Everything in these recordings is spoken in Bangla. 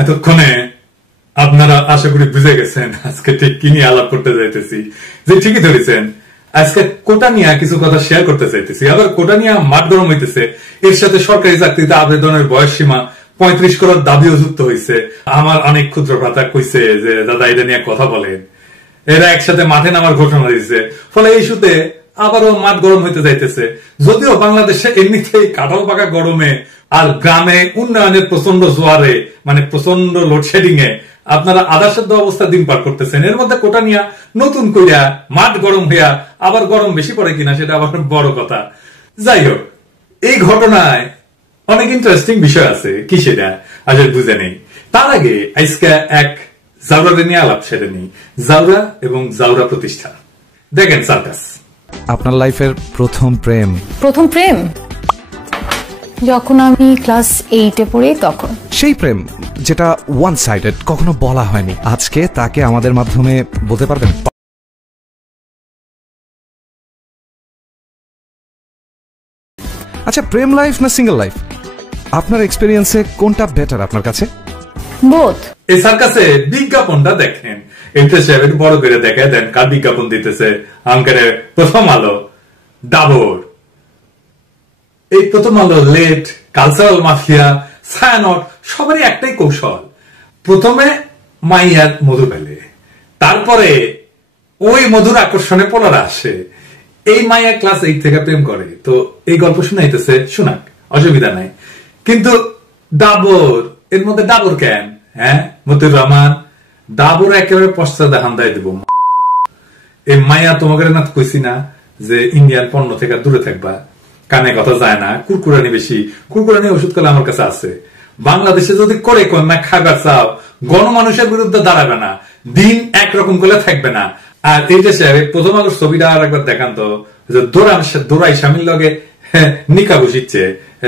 এতক্ষণে আপনারা আশা করি বুঝে গেছেন আজকে ঠিক কি নিয়ে আলাপ করতে যাইতেছি। যে ঠিকই ধরেছেন, আজকে কোটা নিয়ে কিছু কথা শেয়ার করতে চাইতেছি। আবার কোটা নিয়ে মাঠ গরম হইতেছে, এর সাথে সরকারি চাকরিতে আবেদনের বয়স সীমা 35 করার দাবিও যুক্ত হয়েছে। আমার অনেক ক্ষুদ্র ভ্রাতা কইছে যে দাদা এটা নিয়ে কথা বলেন, এরা একসাথে মাঠে নামার ঘোষণা দিচ্ছে। ফলে এই ইস্যুতে আবারও মাঠ গরম হইতে যাইতেছে। যদিও বাংলাদেশে এমনিতেই কাঁঠাল পাকা গরমে আর গ্রামে উন্নয়নের প্রচন্ড জোয়ারে, মানে প্রচন্ড লোডশেডিং এ আপনারা আধা সেদ্ধ অবস্থা দিন পার করতেছেন। এর মধ্যে কোটা নিয়ে নতুন কইরা মাঠ গরম হইয়া আবার গরম বেশি পড়ে কিনা সেটা আবার বড় কথা। যাই হোক, এই ঘটনায় অনেক ইন্টারেস্টিং বিষয় আছে, কি সেটা আসলে বুঝে নেই। তার আগে আজকে এক জাউরা নিয়ে আলাপ সেরে নেই। জাউরা এবং জাউরা প্রতিষ্ঠা। দেখেন সার্কাস, আপনার লাইফের প্রথম প্রেম? প্রথম প্রেম যখন আমি ক্লাস 8-এ পড়ি তখন। সেই প্রেম যেটা ওয়ান সাইডেড, কখনো বলা হয়নি, আজকে তাকে আমাদের মাধ্যমে বলতে পারবেন? আচ্ছা, প্রেম লাইফ না সিঙ্গেল লাইফ, আপনার এক্সপেরিয়েন্সে কোনটা বেটার আপনার কাছে? বোথ। এই সার্কাসে বিজ্ঞাপনটা দেখেন, ইন্টারেস্ট একটু বড় করে দেখে দেন কার বিজ্ঞাপন দিতেছে। আঙ্কারে প্রথম আলো, ডাবর, এই প্রথম আলো, লেট, কালচারাল মাফিয়া, ছায়ানট, সবারই একটাই কৌশল। প্রথমে মাইয়ার মধু পেলে, তারপরে ওই মধুর আকর্ষণে পোলারা আসে। এই মাইয়া ক্লাস 8 থেকে প্রেম করে। তো এই গল্প শুনাইতেছে, শুনাক, অসুবিধা নাই। কিন্তু ডাবর, এর মধ্যে ডাবর কেন? হ্যাঁ, মতিউর রহমান, ডাবর একেবারে পশ্চাৎ দেখান দেয় দিব। এই মাইয়া তোমাকে না কইছি না যে ইন্ডিয়ান পণ্য থেকে দূরে থাকবা, কানে কথা যায় না, কুরকুরানি বেশি। কুরকুরানি ওষুধ করলে আমার কাছে আছে। বাংলাদেশে যদি করে কন্যা খাবার চাও, গণমানুষের বিরুদ্ধে দাঁড়াবে না, দিন একরকম করে থাকবে না। আর এই যে প্রথম আলোর ছবিটা আর একবার দেখান তো, দোরাই স্বামীর লগে নিকা বসিচ্ছে,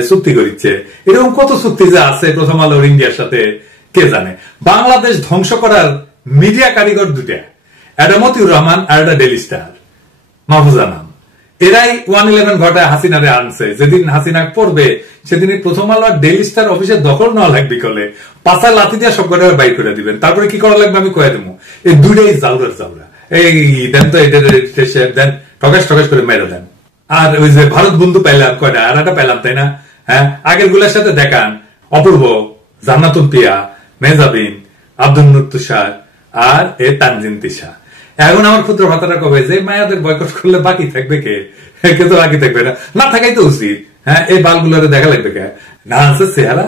চুক্তি করিচ্ছে। এরকম কত চুক্তি যে আছে প্রথম আলোর ইন্ডিয়ার সাথে কে জানে। বাংলাদেশ ধ্বংস করার মিডিয়া কারিগর দুটা, একটা মতিউর রহমান আর একটা ডেলি স্টার মাহফুজা নাম। এরাই 111 ঘটায় হাসিনারে আনছে। যেদিন হাসিনা পড়বে সেদিনই প্রথম আলো আর ডেইলি স্টার অফিসে দখল নেওয়া লাগবে, কলে পাশা লাথি দিয়ে সব কটা বাইর করে দিবেন। তারপরে কি করা লাগবে আমি কয়ে দেবো। এই দুইটাই জাউরার জাউরা। এই দেন তো এটা দেন, ঠকাশ ঠকাশ করে মেরে দেন। আর ওই যে ভারত বন্ধু পাইলাম কয়টা, আর একটা পাইলাম, তাই না? হ্যাঁ, আগের গুলার সাথে দেখান। অপূর্ব, জান্নাতুল পিয়া, মেজাবিন, আব্দুল নুর তুষার আর এ তানজিন তিশা। এখন আমার ক্ষুদ্র ভাতাটা কবে যে মায়াদের বয়কট করলে বাকি থাকবে কে? কেউ তো বাকি থাকবে না, না থাকাই তো উচিত। হ্যাঁ, এই বালগুলোরে দেখা লাগবে কে? না আছে চেহারা,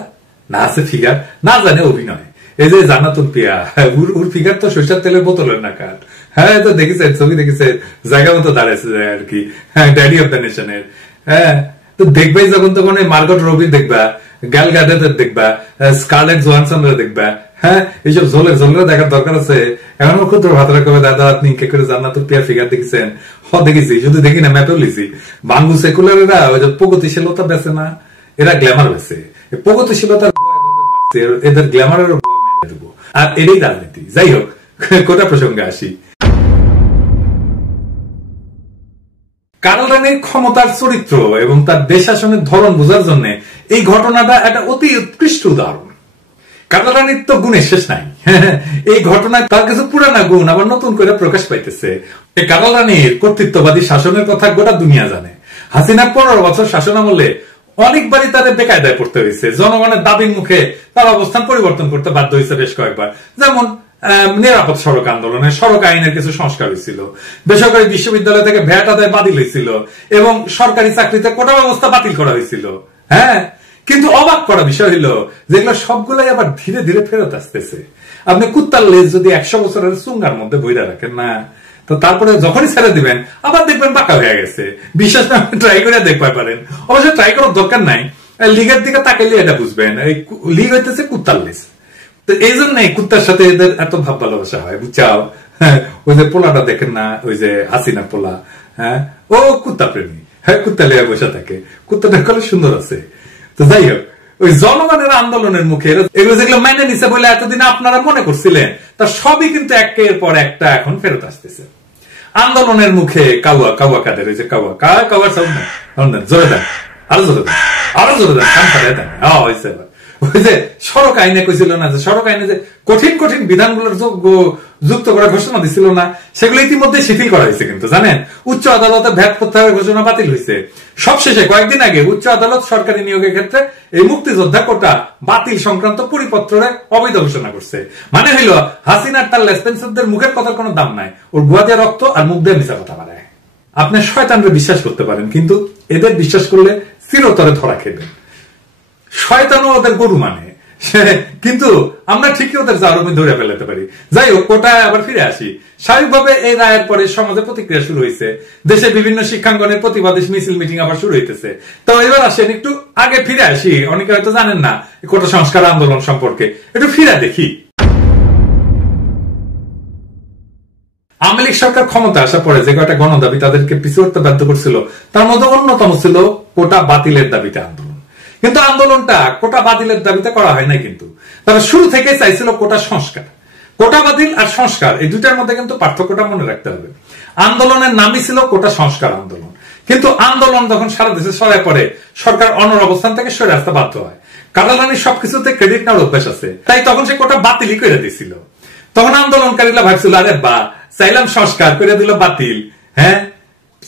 না আছে ফিগার, না জানে অভিনয়। এই যে জান্নাতুল পিয়া, ওর ফিগার তো সরিষার তেলের বোতলের না কার। হ্যাঁ, তো দেখেছেন, ছবি দেখেছেন, জায়গা মতো দাঁড়াইছে আর কি। হ্যাঁ, ড্যাডি অব দ্য নেশনের। হ্যাঁ, তো দেখবাই যখন তখন এই মার্গট রবি দেখবা, গ্যাল গাডেদের দেখবা, স্কারলেট জোহানসন দেখবা। হ্যাঁ, এইসব ঝোলে দেখার দরকার আছে। এখন ক্ষুদ্র ভাতরা কবে দাদা আপনি কে করে জান্নাতুল পিয়া ফিগার দেখেছেন? দেখেছি, শুধু দেখি না, ম্যাপেও লিখছি। বাঙ্গু সেকুলারেরা ওই যে প্রগতিশীলতা বেছে না, এরা গ্ল্যামার বেছে। প্রগতিশীলতার এদের গ্ল্যামারের দেবো, আর এটাই রাজনীতি। যাই হোক, কোটা প্রসঙ্গে আসি। কার্ল রানির ক্ষমতার চরিত্র এবং তার দেশ শাসনের ধরন বোঝার জন্য এই ঘটনাটা একটা অতি উৎকৃষ্ট উদাহরণ। কার্ল রানির তো গুণের শেষ নাই। এই ঘটনায় তার কিছু পুরানা গুণ আবার নতুন করে প্রকাশ পাইতেছে। এই কার্ল রানির কর্তৃত্ববাদী শাসনের কথা গোটা দুনিয়া জানে। হাসিনার 15 বছর শাসন আমলে অনেকবারই তাদের বেকায়দায় পড়তে হয়েছে। জনগণের দাবির মুখে তার অবস্থান পরিবর্তন করতে বাধ্য হয়েছে বেশ কয়েকবার। যেমন নিরাপদ সড়ক আন্দোলনে সড়ক আইনের কিছু সংস্কার হয়েছিল, বেসরকারি বিশ্ববিদ্যালয় থেকে ভ্যাট আদায় বাতিল হয়েছিল এবং সরকারি চাকরিতে কোটা ব্যবস্থা বাতিল করা হয়েছিল। হ্যাঁ, কিন্তু অবাক করা বিষয় হলো যেগুলো সবগুলাই আবার ধীরে ধীরে ফেরত আসতেছে। আপনি কুত্তার লেজ যদি 100 বছরের চুঙ্গার মধ্যে বইরা রাখেন না, তো তারপরে যখনই ছেড়ে দিবেন আবার দেখবেন বাঁকা হয়ে গেছে। বিশ্বাস না, ট্রাই করে দেখতে পারেন। অবশ্য ট্রাই করার দরকার নাই, লিগের দিকে তাকাইলে এটা বুঝবেন। এই লিগ হইতেছে কুত্তার লেজ। তো এই জন্য কুত্তার সাথে এদের এত ভাব ভালোবাসা হয়, বুঝছাও? ওই যে পোলাটা দেখেন না, ওই যে হাসিনা পোলা, হ্যাঁ, ও কুত্তা প্রেমী। হ্যাঁ, কুত্তা লিয়া বসে থাকে। কুত্তাটা কলে সুন্দর আছে। তো যাই হোক, ওই জনগণের আন্দোলনের মুখে এগুলো যেগুলো মেনে নিছে বলে এতদিন আপনারা মনে করছিলেন, তা সবই কিন্তু একের পর একটা এখন ফেরত আসতেছে। আন্দোলনের মুখে কাউয়া কাউয়া কাদের, ওই যে কাউয়া কাউয়া সাউন্ড জোরে দেন, আরো জোরে দেন, আরো জোরে দেন, কান ফাটাই দেন। হয়েছে, ওই যে সড়ক আইনে কইছিল না, যে সড়ক আইনে যে কঠিন কঠিন বিধানগুলোর যুক্ত করার ঘোষণা দিছিল না, সেগুলো ইতিমধ্যে শিথিল করা হয়েছে। কিন্তু জানেন, উচ্চ আদালতে ভ্যাট প্রত্যাহারের ঘোষণা বাতিল হয়েছে। সবশেষে কয়েকদিন আগে উচ্চ আদালত সরকারি নিয়োগের ক্ষেত্রে এই মুক্তিযোদ্ধা কোটা বাতিল সংক্রান্ত পরিপত্রে অবৈধ ঘোষণা করছে। মানে হইল হাসিনার তার লেসপেন্সারদের মুখের কথার কোনো দাম নাই, ওর গুয়া দিয়ে রক্ত আর মুখ দিয়ে মিশা কথা বাড়ায়। আপনি শয়তানরে বিশ্বাস করতে পারেন, কিন্তু এদের বিশ্বাস করলে চিরতরে ধরা খেবেন। শয়তানও ওদের গরু মানে, কিন্তু আমরা ঠিকই ওদের জারমি ধরে ফেলাতে পারি। যাই হোক, কোটায় আবার ফিরে আসি। স্বাভাবিকভাবে এই রায়ের পরে সমাজে প্রতিক্রিয়া শুরু হয়েছে, দেশে বিভিন্ন শিক্ষাঙ্গনের প্রতিবাদী মিছিল মিটিং আবার শুরু হইতেছে। তো এবার আসেন একটু আগে ফিরে আসি, অনেকে হয়তো জানেন না কোটা সংস্কার আন্দোলন সম্পর্কে, একটু ফিরে দেখি। আওয়ামী লীগ সরকার ক্ষমতা আসার পরে যে কয়টা গণদাবি তাদেরকে পিছু হতে বাধ্য করছিল, তার মধ্যে অন্যতম ছিল কোটা বাতিলের দাবিতে আন্দোলন। কিন্তু আন্দোলনটা কোটা বাতিলের দাবিতে করা হয় নাই, কিন্তু তারা শুরু থেকে চাইছিল কোটা সংস্কার। কোটা বাতিল আর সংস্কার এই দুইটার মধ্যে কিন্তু পার্থক্যটা মনে রাখতে হবে। আন্দোলনের নামই ছিল কোটা সংস্কার আন্দোলন, কিন্তু আন্দোলন যখন সারা দেশে ছড়ায় পড়ে, সরকার অনর অবস্থান থেকে সরে আসতে বাধ্য হয়। কাটালানি সবকিছুতে ক্রেডিট নেওয়ার অভ্যাস আছে, তাই তখন সে কোটা বাতিলই করে দিয়েছিল। তখন আন্দোলনকারীরা ভাবছিল, আরে বা চাইলাম সংস্কার করে দিল বাতিল, হ্যাঁ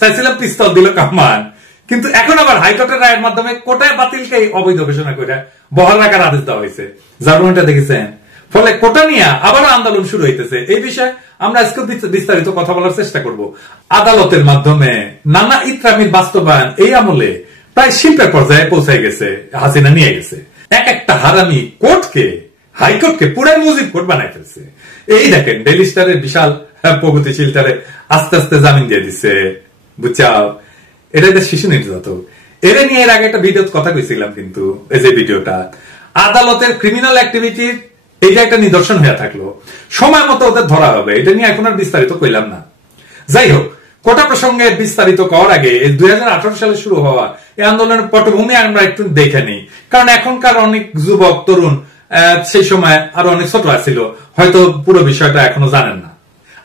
চাইছিলাম পিস্তল দিল কামান। কিন্তু এখন আবার হাইকোর্টের রায়ের মাধ্যমে কোটায় বাতিলকে অবৈধ ঘোষণা করে বহাল রাখার আদেশ দেওয়া হয়েছে। জার্মানিটা দেখেছেন? ফলে কোটা নিয়ে আবার আন্দোলন শুরু হইতেছে। এই বিষয়ে আমরা আজকে বিস্তারিত কথা বলার চেষ্টা করব। আদালতের মাধ্যমে নানা ইত্রামির বাস্তবায়ন এই আমলে প্রায় শিল্পের পর্যায়ে পৌঁছে গেছে, হাসিনা নিয়ে গেছে। এক একটা হারামি কোর্টকে, হাইকোর্টকে পুরাই মুজিব কোর্ট বানাই ফেলছে। এই দেখেন, ডেইলি স্টারের বিশাল প্রগতিশীলটারে আস্তে আস্তে জামিন দিয়ে দিচ্ছে, বুঝছাও? এটা একটা শিশু নির্যাতক। এর নিয়ে এর আগে একটা ভিডিও কথা কইছিলাম, কিন্তু এই যে ভিডিওটা আদালতের ক্রিমিনাল অ্যাক্টিভিটির এইটা একটা নিদর্শন হয়ে থাকলো। সময় মতো ওদের ধরা হবে, এটা নিয়ে এখন আর বিস্তারিত কইলাম না। যাই হোক, কোটা প্রসঙ্গে বিস্তারিত করার আগে 2018 সালে শুরু হওয়া এই আন্দোলনের পটভূমি আমরা একটু দেখে নিই, কারণ এখনকার অনেক যুবক তরুণ সেই সময় আরো অনেক ছোট ছিল, হয়তো পুরো বিষয়টা এখনো জানেন না।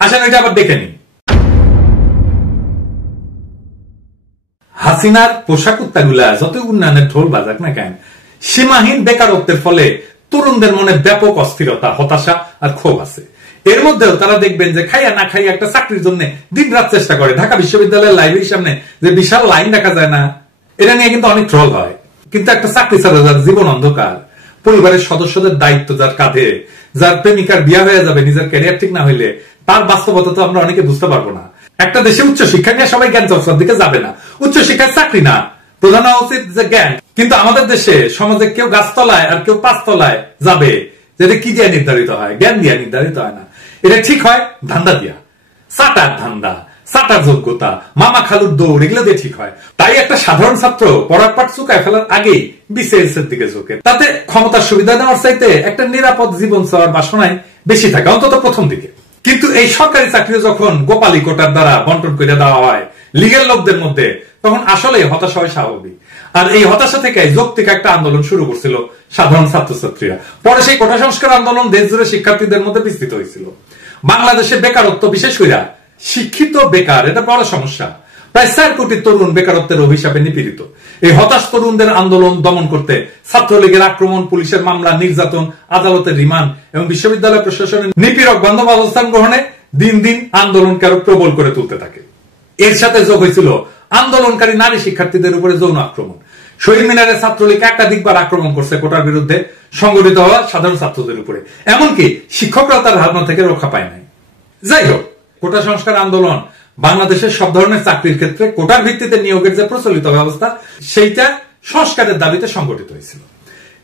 আসেন এটা আবার দেখে নিই। হাসিনার পোশাক উত্তাগুলা যত উন্নয়নের ঢোল বাজাক না কেন, সীমাহীন বেকারত্বের ফলে তরুণদের মনে ব্যাপক অস্থিরতা, হতাশা আর ক্ষোভ আছে। এর মধ্যেও তারা দেখবেন যে খাইয়া না খাইয়া একটা চাকরির জন্য দিন রাত চেষ্টা করে। ঢাকা বিশ্ববিদ্যালয়ের লাইব্রেরির সামনে যে বিশাল লাইন দেখা যায় না, এটা নিয়ে কিন্তু অনেক ট্রল হয়। কিন্তু একটা চাকরি ছাড়া যার জীবন অন্ধকার, পরিবারের সদস্যদের দায়িত্ব যার কাঁধে, যার প্রেমিকার বিয়ে হয়ে যাবে নিজের ক্যারিয়ার ঠিক না হইলে, তার বাস্তবতা তো আমরা অনেকে বুঝতে পারবো না। একটা দেশে উচ্চ শিক্ষা নিয়ে সবাই জ্ঞান চর্চার দিকে যাবে না। উচ্চ শিক্ষায় চাকরি না, প্রধান হওয়া উচিত যে জ্ঞান। কিন্তু আমাদের দেশে সমাজে কেউ গাছতলায় আর কেউ পাঁচতলায় যাবে, যেটা কি দিয়ে নির্ধারিত হয়? জ্ঞান দিয়ে নির্ধারিত হয় না। এটা ঠিক হয় ধান্দা দিয়া, চাটার ধান্দা, চাটার যোগ্যতা, মামা খালুর দৌড়, এগুলো দিয়ে ঠিক হয়। তাই একটা সাধারণ ছাত্র পড়ার পাঠ চুকায় ফেলার আগেই বিসিএস এর দিকে ঝোঁকে। তাতে ক্ষমতার সুবিধা নেওয়ার চাইতে একটা নিরাপদ জীবন চাওয়ার বাসনায় বেশি থাকে, অন্তত প্রথম দিকে। কিন্তু এই সরকারি চাকরি যখন গোপালী কোটার দ্বারা বন্টন করে দেওয়া হয় লিগেল লোকদের মধ্যে, তখন আসলে হতাশা হয় স্বাভাবিক। আর এই হতাশা থেকে যৌক্তিক একটা আন্দোলন শুরু করছিল সাধারণ ছাত্রছাত্রীরা। পরে সেই কোটা সংস্কার আন্দোলন দেশ জুড়ে শিক্ষার্থীদের মধ্যে বিস্তৃত হয়েছিল। বাংলাদেশে বেকারত্ব, বিশেষ করে শিক্ষিত বেকার, এটা বড় সমস্যা। প্রায় 4 কোটি তরুণ বেকারত্বের অভিশাপে নিপীড়িত। এই হতাশ তরুণদের আন্দোলন দমন করতে ছাত্রলীগের আক্রমণ, পুলিশের মামলা, নির্যাতন, আদালতের রিমান্ড এবং বিশ্ববিদ্যালয় প্রশাসনের নিপীড়ক বান্ধব অবস্থান গ্রহণে দিন দিন আন্দোলনকে আরো প্রবল করে তুলতে থাকে। এর সাথে যোগ হয়েছিল আন্দোলনকারী নারী শিক্ষার্থীদের উপরে যৌন আক্রমণ। শহীদ মিনারে ছাত্রলীগ একাধিকবার আক্রমণ করছে কোটার বিরুদ্ধে সংগঠিত হওয়া সাধারণ ছাত্রদের উপরে, এমনকি শিক্ষকরাও তার হাত থেকে রক্ষা পায় নাই। যাই হোক, কোটা সংস্কার আন্দোলন বাংলাদেশের সব ধরনের চাকরির ক্ষেত্রে কোটার ভিত্তিতে নিয়োগের যে প্রচলিত ব্যবস্থা, সেইটা সংস্কারের দাবিতে সংগঠিত হয়েছিল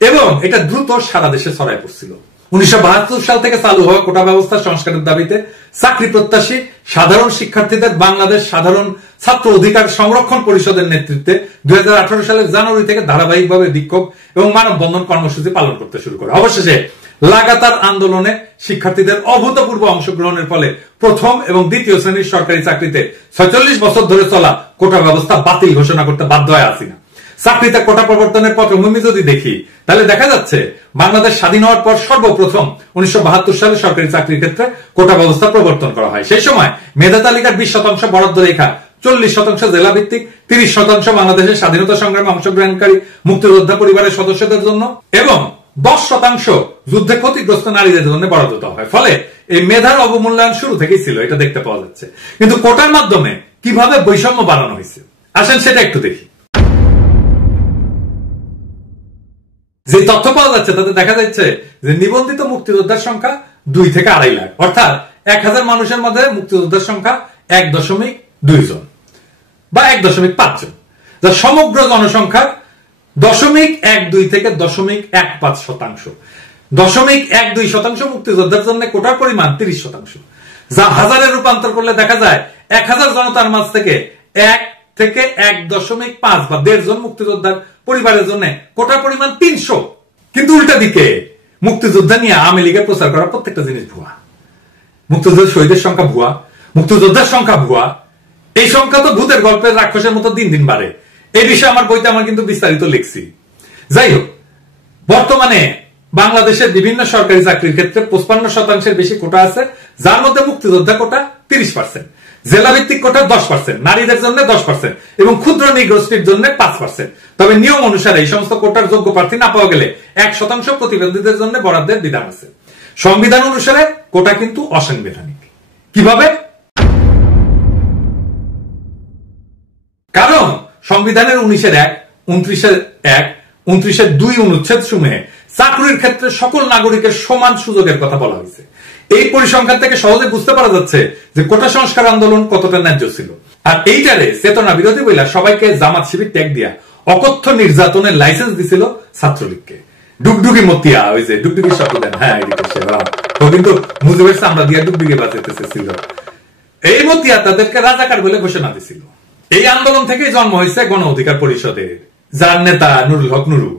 এবং এটা দ্রুত সারা দেশে ছড়ায় পড়ছিল। 1972 সাল থেকে চালু হওয়া কোটা ব্যবস্থা সংস্কারের দাবিতে চাকরি প্রত্যাশী সাধারণ শিক্ষার্থীদের বাংলাদেশ সাধারণ ছাত্র অধিকার সংরক্ষণ পরিষদের নেতৃত্বে 2018 সালের জানুয়ারি থেকে ধারাবাহিকভাবে বিক্ষোভ এবং মানববন্ধন কর্মসূচি পালন করতে শুরু করে। অবশেষে লাগাতার আন্দোলনে শিক্ষার্থীদের অভূতপূর্ব অংশগ্রহণের ফলে প্রথম এবং দ্বিতীয় শ্রেণীর সরকারি চাকরিতে 46 বছর ধরে চলা কোটা ব্যবস্থা বাতিল ঘোষণা করতে বাধ্য হয় হাসিনা। চাকরিতে কোটা প্রবর্তনের পটভূমি যদি দেখি, তাহলে দেখা যাচ্ছে বাংলাদেশ স্বাধীন হওয়ার পর সর্বপ্রথম 1972 সালে সরকারি চাকরির ক্ষেত্রে কোটা ব্যবস্থা প্রবর্তন করা হয়। সেই সময় মেধা তালিকার 20% বরাদ্দ রেখা 40% জেলা ভিত্তিক, 30% বাংলাদেশের স্বাধীনতা সংগ্রামে অংশগ্রহণকারী মুক্তিযোদ্ধা পরিবারের সদস্যদের জন্য এবং 10% যুদ্ধে ক্ষতিগ্রস্ত নারীদের জন্য বরাদ্দ দেওয়া হয়। ফলে এই মেধার অবমূল্যায়ন শুরু থেকেই ছিল, এটা দেখতে পাওয়া যাচ্ছে। কিন্তু কোটার মাধ্যমে কিভাবে বৈষম্য বাড়ানো হয়েছে আসেন সেটা একটু দেখি। যে তথ্য পাওয়া যাচ্ছে তাতে দেখা যাচ্ছে যে নিবন্ধিত মুক্তিযোদ্ধার সংখ্যা 2 থেকে 2.5 লাখ, অর্থাৎ 1000 মানুষের মধ্যে মুক্তিযোদ্ধার সংখ্যা 1.2 জন বা 1.5 জন, যা সমগ্র জনসংখ্যার 0.12 থেকে 0.15%। 0.12% মুক্তিযোদ্ধার জন্য কোটার পরিমাণ 30%, যা হাজারে রূপান্তর করলে দেখা যায় 1000 জনতার মাঝ থেকে 1 থেকে 1.5 বা 1.5 জন মুক্তিযোদ্ধার পরিবারের জন্য কোটার পরিমাণ 300। কিন্তু উল্টা দিকে মুক্তিযোদ্ধা নিয়ে আওয়ামী লীগের প্রচার করা প্রত্যেকটা জিনিস ভুয়া। মুক্তিযোদ্ধার শহীদের সংখ্যা ভুয়া, মুক্তিযোদ্ধার সংখ্যা ভুয়া। এই সংখ্যা তো ভূতের গল্পের রাক্ষসের মতো দিন দিন বাড়ে। এই বিষয়ে আমার বইতে আমার কিন্তু বিস্তারিত লিখছি। যাই হোক, বর্তমানে বাংলাদেশের বিভিন্ন সরকারি চাকরির ক্ষেত্রে 55% বেশি কোটা আছে, যার মধ্যে মুক্তিযোদ্ধা কোটা 30%, জেলা ভিত্তিক কোটা 10%, নারীদের জন্য 10% এবং ক্ষুদ্র নিগোষ্ঠীর জন্য 5%। তবে নিয়ম অনুসারে এই সমস্ত কোটার যোগ্য প্রার্থী না পাওয়া গেলে 1% প্রতিবন্ধীদের জন্য বরাদ্দের বিধান আছে। সংবিধান অনুসারে কোটা কিন্তু অসাংবিধানিক। কিভাবে? কারণ সংবিধানের 19(1), 29(1), 29(2) অনুচ্ছেদ সমূহে চাকরির ক্ষেত্রে সকল নাগরিকের সমান সুযোগের কথা বলা হয়েছে। এই পরিসংখ্যান থেকে সহজে বুঝতে পারা যাচ্ছে যে কোটা সংস্কার আন্দোলন কতটা ন্যায্য ছিল। আর এইটারে চেতনা বিরোধী বইলা সবাইকে জামাত শিবির ট্যাগ দিয়া অকথ্য নির্যাতনের লাইসেন্স দিছিল ছাত্রলীগকে। ডুগডুগি মতিয়া, ওই যে ডুগডুগি শব্দ দেন, হ্যাঁ ও কিন্তু মুজিবের চামড়া দিয়া ডুগডুগি বাজাতে চেয়েছিল। এই মতিয়া তাদেরকে রাজাকার বলে ঘোষণা দিছিল। এই আন্দোলন থেকেই জন্ম হয়েছে গণ অধিকার পরিষদের, যার নেতা নুরুল হক নুরু।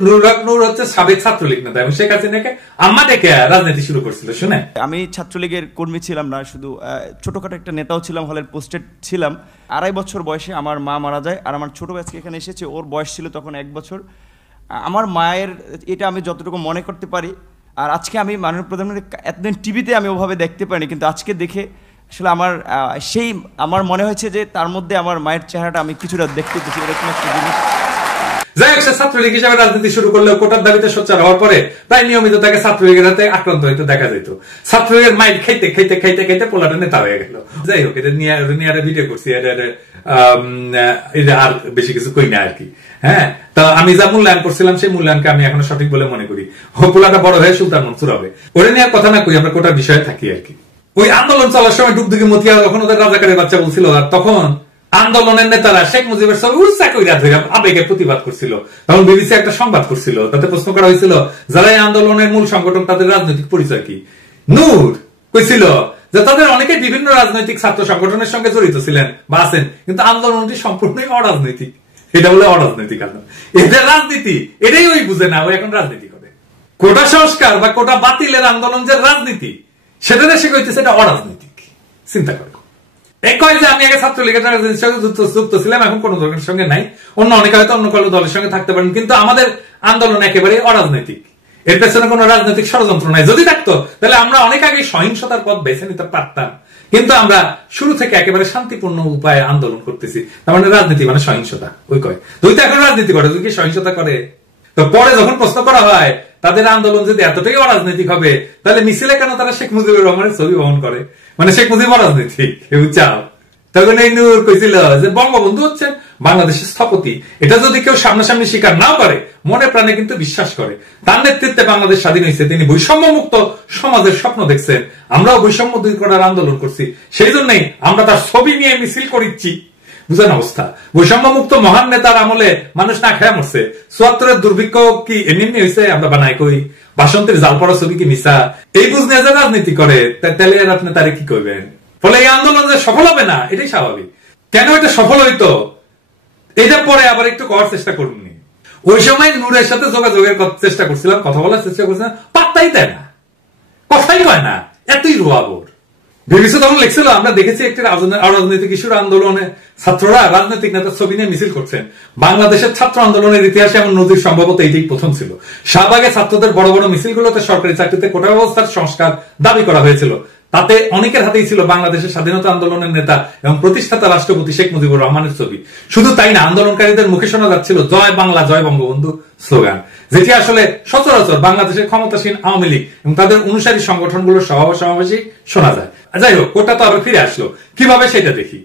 নুরুল হক নুরু হচ্ছে সাবেক ছাত্রলীগ নেতা এবং শেখ হাসিনাকে আম্মা ডেকে রাজনীতি শুরু করছিল। শুনে, আমি ছাত্রলীগের কর্মী ছিলাম না, শুধু ছোটখাটো একটা নেতাও ছিলাম, হলের পোস্টেড ছিলাম। 2.5 বছর বয়সে আমার মা মারা যায়, আর আমার ছোট ভাইকে এখানে এসেছে, ওর বয়স ছিল তখন 1 বছর। আমার মায়ের এটা আমি যতটুকু মনে করতে পারি। আর আজকে আমি মাননীয় প্রধানমন্ত্রী এতদিন টিভিতে আমি ওভাবে দেখতে পারিনি, কিন্তু আজকে দেখে আসলে আমার মনে হয়েছে যে তার মধ্যে আমার মায়ের চেহারাটা আমি কিছুটা দেখতে পেয়েছি, এরকম একটা জিনিস। যাই হোক, সে ছাত্রলীগ হিসেবে রাজনীতি শুরু করলেও কোটার দাবিতে সোচ্চার হওয়ার পরে প্রায় নিয়মিত তাকে ছাত্রলীগের হাতে আক্রান্ত হইতে দেখা যেত। ছাত্রলীগের মাইর খাইতে খাইতে খাইতে খাইতে পোলাটা নেতা হয়ে গেল। যাই হোক, এটা নিয়ে ভিডিও করছি, এটা আর বেশি কিছু কই না আর কি। হ্যাঁ, তা আমি যা মূল্যায়ন করছিলাম সেই মূল্যায়নকে আমি এখনো সঠিক বলে মনে করি। পোলাটা বড় হয়ে সুলতান মনসুর হবে। ওটা নিয়ে কথা না কই, আমরা কোটার বিষয়ে থাকি আর কি। ওই আন্দোলন চলার সময় ডুগডুগি মতিয়া যখন ওদের রাজাকারের বাচ্চা বলছিল, আর তখন আন্দোলনের নেতারা শেখ মুজিবের ছবি উৎসা কইরা ধরে আবেগে প্রতিবাদ করছিল। তখন বিবিসি একটা সংবাদ করছিল, তাতে প্রশ্ন করা হয়েছিল যারা এই আন্দোলনের মূল সংগঠন তাদের রাজনৈতিক পরিচয় কি। নূর কইছিল যে তাদের অনেকে বিভিন্ন রাজনৈতিক ছাত্র সংগঠনের সঙ্গে জড়িত ছিলেন বা আছেন, কিন্তু আন্দোলনটি সম্পূর্ণই অরাজনৈতিক। এটা বলে অরাজনৈতিক আন্দোলন, এটা রাজনীতি, এটাই ওই বুঝে না, ওই এখন রাজনীতি করে। কোটা সংস্কার বা কোটা বাতিলের আন্দোলন যে রাজনীতি, সেটা দেশে কইতেছে এটা অরাজনৈতিক। চিন্তা করো, কয় যে আমি আগে ছাত্রলীগের রাজনীতির সঙ্গে যুক্ত ছিলাম, এখন কোন দলের সঙ্গে নাই। অন্য অনেকে হয়তো অন্য কোনো দলের সঙ্গে থাকতে পারেন, কিন্তু আমাদের আন্দোলন একেবারে অরাজনৈতিক। এর পেছনে কোন রাজনৈতিক ষড়যন্ত্র নাই। যদি থাকতো তাহলে আমরা অনেক আগে সহিংসতার পথ বেছে নিতে পারতাম, কিন্তু আমরা শুরু থেকে একেবারে শান্তিপূর্ণ উপায়ে আন্দোলন করতেছি। তার মানে রাজনীতি মানে সহিংসতা। ওই কয় তুই তো এখন রাজনীতি করে, তুই কি সহিংসতা করে? তো পরে যখন প্রশ্ন করা হয় তাদের আন্দোলন যদি এতটাই অরাজনৈতিক হবে, তাহলে মিছিলে কেন তারা শেখ মুজিবুর রহমানের ছবি বহন করে? মানে শেখ মুজিব অরাজনৈতিক, বুঝছাও? তখন এই নূর কইছিল যে বঙ্গবন্ধু হচ্ছেন বাংলাদেশের স্থপতি। এটা যদি কেউ সামনাসামনি স্বীকার না করে, মনে প্রাণে কিন্তু বিশ্বাস করে। তার নেতৃত্বে বাংলাদেশ স্বাধীন হয়েছে, তিনি বৈষম্য মুক্ত সমাজের স্বপ্ন দেখছেন। আমরাও বৈষম্য দূর করার আন্দোলন করছি, সেই জন্যই আমরা তার ছবি নিয়ে মিছিল করিচ্ছি। বুঝেন অবস্থা? বৈষম্য মুক্ত মহান নেতার আমলে মানুষ না খেয়ে মরছে। ৭৪-এর দুর্ভিক্ষ কি এমনি হয়েছে? আমরা বানাই কই? বাসন্তীর জাল পড়া ছবি কি মিশা? এই বুঝ নিয়ে যে রাজনীতি করে, তাহলে আপনি তারে কি করবেন? ফলে এই আন্দোলন যে সফল হবে না, এটাই স্বাভাবিক। কেন এটা সফল হইতো এটা পরে আবার একটু করার চেষ্টা করুন। ওই সময় নূরের সাথে যোগাযোগের চেষ্টা করছিলাম, কথা বলার চেষ্টা করছিলাম, পাত্তাই দেয় না, কথাই কয় না, এতই রোয়াবর। বিবিসি তখন লিখছিল, আমরা দেখেছি একটি অরাজনৈতিক ইস্যুর আন্দোলনে ছাত্ররা রাজনৈতিক নেতার ছবি নিয়ে মিছিল করছেন। বাংলাদেশের ছাত্র আন্দোলনের ইতিহাসে এমন নজির সম্ভবত এইটাই প্রথম ছিল। শাহবাগে ছাত্রদের বড় বড় মিছিলগুলোতে সরকারি চাকরিতে কোটা ব্যবস্থার সংস্কার দাবি করা হয়েছিল। তাতে অনেকের হাতেই ছিল বাংলাদেশের স্বাধীনতা আন্দোলনের নেতা এবং প্রতিষ্ঠাতা রাষ্ট্রপতি শেখ মুজিবুর রহমানের ছবি। শুধু তাই না, আন্দোলনকারীদের মুখে শোনা যাচ্ছিল জয় বাংলা জয় বঙ্গবন্ধু স্লোগান, যেটি আসলে সচরাচর বাংলাদেশের ক্ষমতাসীন আওয়ামী লীগ এবং তাদের অনুসারী সংগঠনগুলোর সমাবেশেই শোনা যায়। যাই হোক, কোটা তো আবার ফিরে আসলো, কিভাবে সেটা দেখি।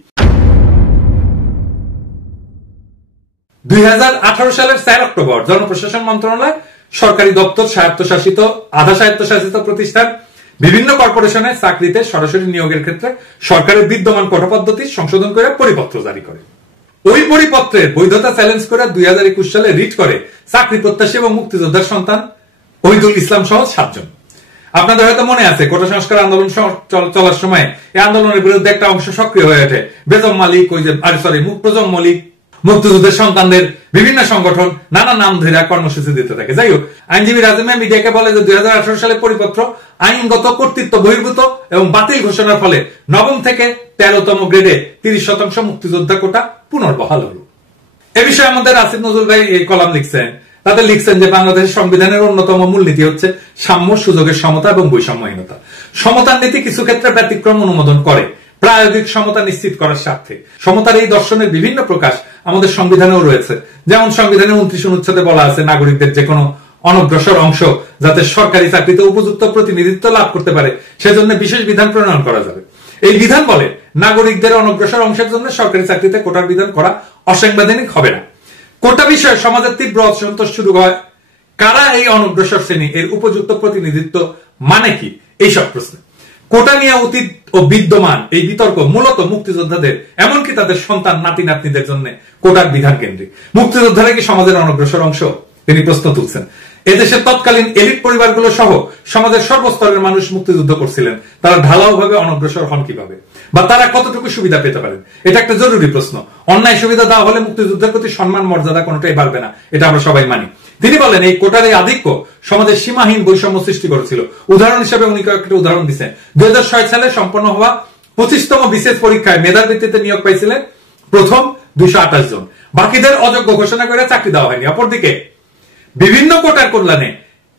2018 সালের 4 অক্টোবর জনপ্রশাসন মন্ত্রণালয় সরকারি দপ্তর, স্বায়ত্তশাসিত, আধা স্বায়ত্তশাসিত প্রতিষ্ঠান, বিভিন্ন কর্পোরেশনে চাকরিতে সরাসরি নিয়োগের ক্ষেত্রে সরকারের বিদ্যমান কোটা পদ্ধতি সংশোধন করে পরিপত্র জারি করে। ওই পরিপত্রের বৈধতা চ্যালেঞ্জ করে 2021 সালে রিট করে চাকরি প্রত্যাশী এবং মুক্তিযোদ্ধার সন্তান ওহিদুল ইসলাম সহ 7 জন। আপনাদের হয়তো মনে আছে, কোটা সংস্কার আন্দোলন চলার সময় এই আন্দোলনের বিরুদ্ধে একটা অংশ সক্রিয় হয়ে ওঠে। বেজম মালিক, প্রজম মলিক, মুক্তিযুদ্ধের সন্তানদের বিভিন্ন সংগঠন নানা নাম ধরে কর্মসূচি দিতে থাকে। যাই হোক, আইনজীবী রাজিমা মিডিয়াকে বলে যে 2018 সালের পরিপত্র আইনগত কর্তৃত্ব বহির্ভূত এবং বাতিল ঘোষণার ফলে 9ম থেকে 13তম গ্রেডে 30% মুক্তিযোদ্ধা কোটা পুনর্বহাল হল। এ বিষয়ে আমাদের আসিফ নজরুল ভাই এই কলাম লিখছেন। তাতে লিখছেন যে বাংলাদেশের সংবিধানের অন্যতম মূলনীতি হচ্ছে সাম্য, সুযোগের সমতা এবং বৈষম্যহীনতা। সমতার নীতি কিছু ক্ষেত্রে ব্যতিক্রম অনুমোদন করে প্রায়োগিক সমতা নিশ্চিত করার স্বার্থে। সমতার এই দর্শনের বিভিন্ন প্রকাশ আমাদের সংবিধানেও রয়েছে। যেমন সংবিধানের 29 অনুচ্ছেদে বলা আছে, নাগরিকদের যে কোনো অনগ্রসর অংশ যাতে সরকারি চাকরিতে উপযুক্ত প্রতিনিধিত্ব লাভ করতে পারে সেজন্য বিশেষ বিধান প্রণয়ন করা যাবে। এই বিধান বলে নাগরিকদের অনগ্রসর অংশের জন্য সরকারি চাকরিতে কোটার বিধান করা অসাংবিধানিক হবে না। কোটা বিষয়ে সমাজের তীব্র অসন্তোষ শুরু হয়। কারা এই অনগ্রসর শ্রেণী, এর উপযুক্ত প্রতিনিধিত্ব মানে কি, এইসব প্রশ্ন। কোটা নিয়ে অতীত ও বিদ্যমান এই বিতর্ক মূলত মুক্তিযোদ্ধাদের, এমনকি তাদের সন্তান নাতি নাতনিদের জন্য কোটার বিধান কেন্দ্রিক। মুক্তিযোদ্ধারা কি সমাজের অনগ্রসর অংশ? তিনি প্রশ্ন তুলছেন। এদেশের তৎকালীন এলিট পরিবারগুলো সহ সমাজের সর্বস্তরের মানুষ মুক্তিযুদ্ধ করছিলেন, তারা ঢালাও ভাবে অনগ্রসর হন কিভাবে, বা তারা কতটুকু সুবিধা পেতে পারেন? এটা একটা জরুরি প্রশ্ন। অন্যায় সুবিধা দেওয়া হলে মুক্তিযুদ্ধের প্রতি সম্মান মর্যাদা কোনোটাই বাড়বে না, এটা আমরা সবাই মানি। তিনি বলেন এই কোটার এই আধিক্য সমাজের সীমাহীন বৈষম্য সৃষ্টি করেছিল। উদাহরণ হিসেবে উনি কয়েকটা উদাহরণ দিচ্ছেন। 2006 সালে সম্পন্ন হওয়া 25তম বিশেষ পরীক্ষায় মেধার ভিত্তিতে নিয়োগ পাইছিলেন প্রথম 228 জন, বাকিদের অযোগ্য ঘোষণা করে চাকরি দেওয়া হয়নি। অপরদিকে বিভিন্ন কোটার কল্যাণে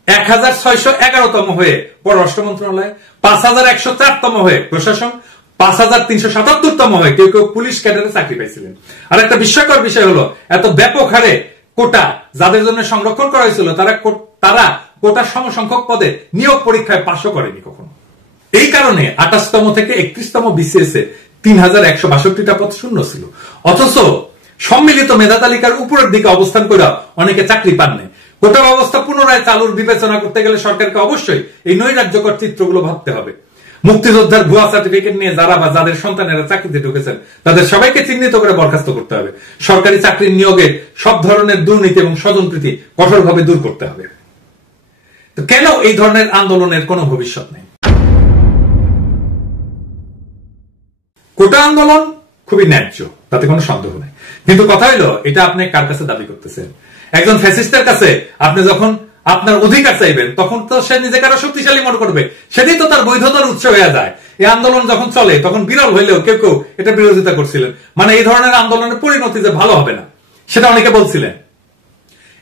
1611তম হয়ে পররাষ্ট্র মন্ত্রণালয়, 5104তম হয়ে প্রশাসন, 5377তম হয়ে কেউ কেউ পুলিশ ক্যাডারে চাকরি পাইছিলেন। আর একটা বিস্ময়কর বিষয় হলো, এত ব্যাপক হারে কোটা যাদের জন্য সংরক্ষণ করা হয়েছিল তারা কোটা সমসংখ্যক পদে নিয়োগ পরীক্ষায় পাশও করেনি কখনো। এই কারণে 28তম থেকে 31তম বিসিএস এ 3162টা পদ শূন্য ছিল। অথচ সম্মিলিত মেধা তালিকার উপরের দিকে অবস্থান করে অনেকে চাকরি পাননি। কোটা ব্যবস্থা পুনরায় চালুর বিবেচনা করতে গেলে সরকারকে অবশ্যই এই নৈরাজ্যকর চিত্রগুলো ভাবতে হবে। মুক্তিযোদ্ধার ভুয়া সার্টিফিকেট নিয়ে যারা বা যাদের সন্তানেরা চাকরিতে ঢুকেছেন তাদের সবাইকে চিহ্নিত করে বরখাস্ত করতে হবে। সরকারি চাকরির নিয়োগে সব ধরনের দুর্নীতি এবং স্বজনপ্রীতি কঠোরভাবে দূর করতে হবে। তো কেন এই ধরনের আন্দোলনের কোনো ভবিষ্যৎ নেই? কোটা আন্দোলন খুবই ন্যায্য, তাতে কোনো সন্দেহ নেই। কিন্তু কথা হইলো, এটা আপনি কার কাছে দাবি করতেছেন? একজন ফ্যাসিস্টের কাছে আপনি যখন আপনার অধিকার চাইবেন তখন তো সে নিজেকে আরো শক্তিশালী মনে করবে, সেটাই তো তার বৈধতার উৎস হয়ে যায়। এই আন্দোলন যখন চলে তখন বিরল হইলেও কেউ কেউ এটা বিরোধিতা করছিলেন, মানে এই ধরনের আন্দোলনের পরিণতি যে ভালো হবে না সেটা অনেকে বলছিলেন।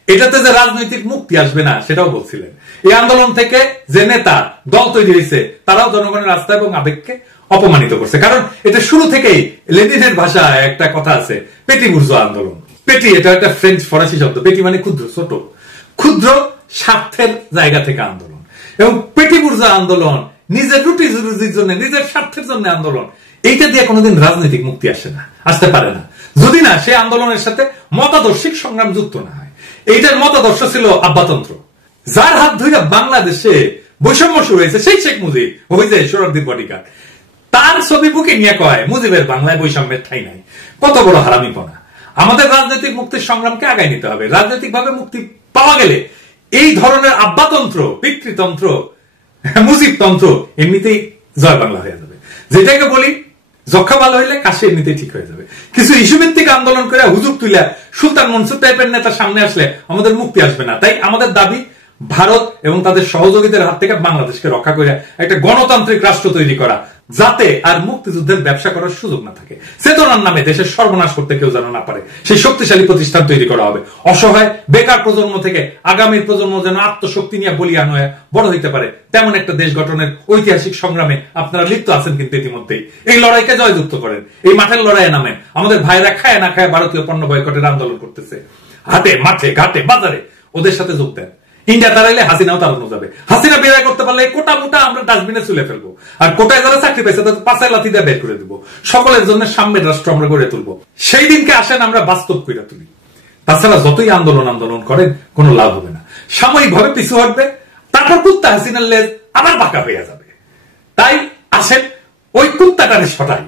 এটাতে যে রাজনৈতিক মুক্তি আসবে না সেটাও বলছিলেন। এই আন্দোলন থেকে যে নেতা দল তৈরি হয়েছে তারাও জনগণের আস্থা এবং আবেগকে অপমানিত করছে। কারণ এটা শুরু থেকেই লেনিনের ভাষায় একটা কথা আছে, পেটি বুর্জোয়া আন্দোলন। পেটি এটা একটা ফ্রেঞ্চ ফরাসি শব্দ, পেটি মানে ক্ষুদ্র, ছোট, ক্ষুদ্র স্বার্থের জায়গা থেকে আন্দোলন। এবং পেটি বুর্জোয়া আন্দোলন নিজের রুটি রুজির জন্য, নিজের স্বার্থের জন্য আন্দোলন। এইটা দিয়ে কোনোদিন রাজনৈতিক মুক্তি আসে না, আসতে পারে না, যদি না সে আন্দোলনের সাথে মতাদর্শিক সংগ্রাম যুক্ত না হয়। এইটার মতাদর্শ ছিল আব্বাতন্ত্র। যার হাত ধরে বাংলাদেশে বৈষম্য শুরু হয়েছে সেই শেখ মুজিব, ওই যে সোহরাওয়ার্দীর বডিগার্ড, তার ছবি বুকে নিয়ে কয় মুজিবের বাংলায় বৈষম্যের ঠাঁই নাই। কত বড় হারামিপনা! আমাদের রাজনৈতিক মুক্তির সংগ্রামকে আগায় নিতে হবে। রাজনৈতিক ভাবে মুক্তি পাওয়া গেলে এই ধরনের আব্বাতন্ত্র, পিতৃতন্ত্র, মুজিবতন্ত্র এমনিতেই জয় বাংলা হয়ে যাবে। যেটাকে বলি যক্ষা ভালো হইলে কাশি এমনিতেই ঠিক হয়ে যাবে। কিছু ইস্যু ভিত্তিক আন্দোলন করে হুজুর তুইলা সুলতান মনসুর টাইপের নেতা সামনে আসলে আমাদের মুক্তি আসবে না। তাই আমাদের দাবি ভারত এবং তাদের সহযোগীদের হাত থেকে বাংলাদেশকে রক্ষা করে একটা গণতান্ত্রিক রাষ্ট্র তৈরি করা, যাতে আর মুক্তিযুদ্ধের ব্যবসা করার সুযোগ না থাকে। চেতনার নামে দেশের সর্বনাশ করতে কেউ যেন না পারে, সেই শক্তিশালী প্রতিষ্ঠান তৈরি করা হবে। অসহায় বেকার প্রজন্ম থেকে আগামীর প্রজন্ম যেন আত্মশক্তি নিয়ে বলিয়ান হয়ে বড় হইতে পারে, তেমন একটা দেশ গঠনের ঐতিহাসিক সংগ্রামে আপনারা লিপ্ত আছেন কিন্তু ইতিমধ্যেই। এই লড়াইকে জয়যুক্ত করেন। এই মাঠের লড়াইয়ে নামে আমাদের ভাইরা খায় না খায় ভারতীয় পণ্য বয়কটের আন্দোলন করতেছে, হাটে মাঠে ঘাটে বাজারে ওদের সাথে যোগ দেন। ইন্ডিয়া তাড়াইলে হাসিনাও তাড়ানো যাবে। হাসিনা বিদায় করতে পারলে কোটা মোটা আমরা ডাস্টবিনে চুলে ফেলবো, আর কোটায় যারা চাকরি পাইছে তাদের পাশে লাথি দিয়ে বের করে দেবো। সকলের জন্য সাম্যের রাষ্ট্র আমরা গড়ে তুলবো। সেই দিনকে আসেন আমরা বাস্তব কইরা তুলি। তাছাড়া যতই আন্দোলন করেন কোনো লাভ হবে না, সাময়িক ভাবে পিছু হটবে, তারপর কুত্তা হাসিনার লেজ আবার বাঁকা হয়ে যাবে। তাই আসেন ওই কুত্তাটারে সটাই।